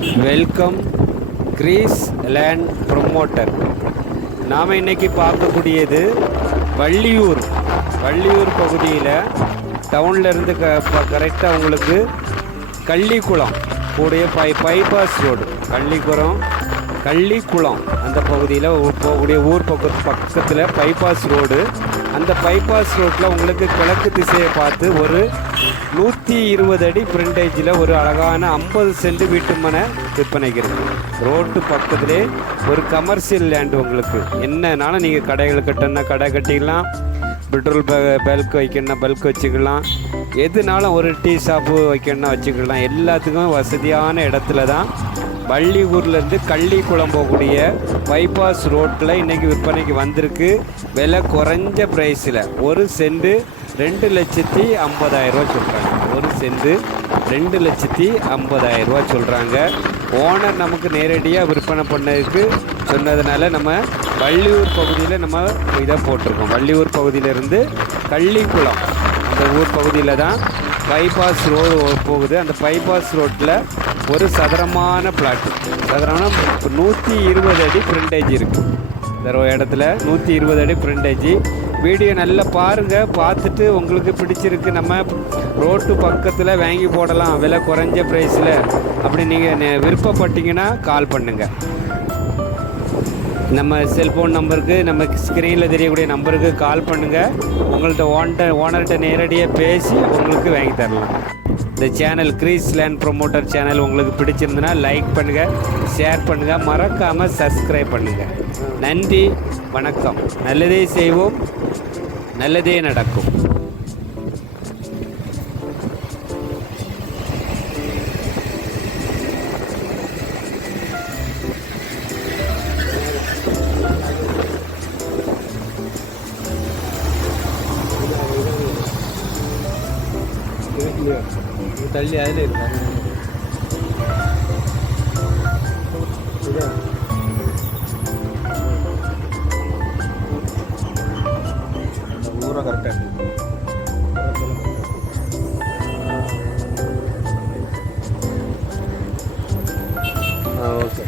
Welcome Greece land promoter. நாம் இன்னைக்கு பார்க்கக்கூடியது வள்ளியூர். வள்ளியூர் பகுதியில் டவுன்ல இருந்து க கரெக்டாக உங்களுக்கு கள்ளிக்குளம் கூடிய by bypass road Kallikulam Kallikulam. அந்த பகுதியில் போகக்கூடிய ஊர் பக்க பக்கத்தில் பைபாஸ் ரோடு அந்த பைபாஸ் ரோட்டில் உங்களுக்கு கிழக்கு திசையை பார்த்து ஒரு நூற்றி இருபது அடி பிரிண்டேஜில் ஒரு அழகான ஐம்பது சென்ட் வீட்டு மனை விற்பனைக்கு ரோட்டு பக்கத்திலே ஒரு கமர்ஷியல் லேண்டு உங்களுக்கு. என்னன்னாலும் நீங்கள் கடைகள் கட்டணும்னா கடை கட்டிக்கலாம். பெட்ரோல் பல்க் வைக்கணும்னா பல்க் வச்சுக்கலாம். எதுனாலும் ஒரு டீ ஷாப்பு வைக்கணும்னா வச்சுக்கலாம். எல்லாத்துக்கும் வசதியான இடத்துல தான் வள்ளியூர்லேருந்து கள்ளிக்குளம் போகக்கூடிய பைபாஸ் ரோட்டில் இன்றைக்கி விற்பனைக்கு வந்திருக்கு. விலை குறைஞ்ச ப்ரைஸில் ஒரு செண்டு ரெண்டு லட்சத்தி ஐம்பதாயிரம் ரூபா சொல்கிறாங்க ஒரு செண்டு ரெண்டு லட்சத்தி ஐம்பதாயிரம் ரூபா சொல்கிறாங்க ஓனர் நமக்கு நேரடியாக விற்பனை பண்ணதுக்கு சொன்னதுனால நம்ம வள்ளியூர் பகுதியில் நம்ம இதை போட்டிருக்கோம். வள்ளியூர் பகுதியிலேருந்து கள்ளிக்குளம் அந்த ஊர் பகுதியில் தான் பைபாஸ் ரோடு போகுது. அந்த பைபாஸ் ரோட்டில் ஒரு சதுரமான பிளாட் இப்போ நூற்றி இருபது அடி ஃப்ரண்டேஜ் இருக்குது இந்த இடத்துல நூற்றி இருபது அடி ஃப்ரண்டேஜ் வீடியோ நல்லா பாருங்கள் பார்த்துட்டு உங்களுக்கு பிடிச்சிருக்கு நம்ம ரோட்டு பக்கத்தில் வாங்கி போடலாம். விலை குறைஞ்ச ப்ரைஸில் அப்படி நீங்கள் விருப்பப்பட்டீங்கன்னா கால் பண்ணுங்கள் நம்ம செல்ஃபோன் நம்பருக்கு நம்ம ஸ்க்ரீனில் தெரியக்கூடிய நம்பருக்கு கால் பண்ணுங்கள் உங்கள்கிட்ட ஓன்ட்ட ஓனர்கிட்ட நேரடியாக பேசி உங்களுக்கு வாங்கி தரலாம். இந்த channel Greece land promoter channel உங்களுக்கு பிடிச்சிருந்துன்னா லைக் பண்ணுங்கள் ஷேர் பண்ணுங்கள் மறக்காமல் சப்ஸ்கிரைப் பண்ணுங்கள் நன்றி வணக்கம். நல்லதே செய்வோம் நல்லதே நடக்கும். തള്ളി അതിലായിരുന്നു ഊറ കറക്റ്റായിട്ട് ആ ഓക്കെ.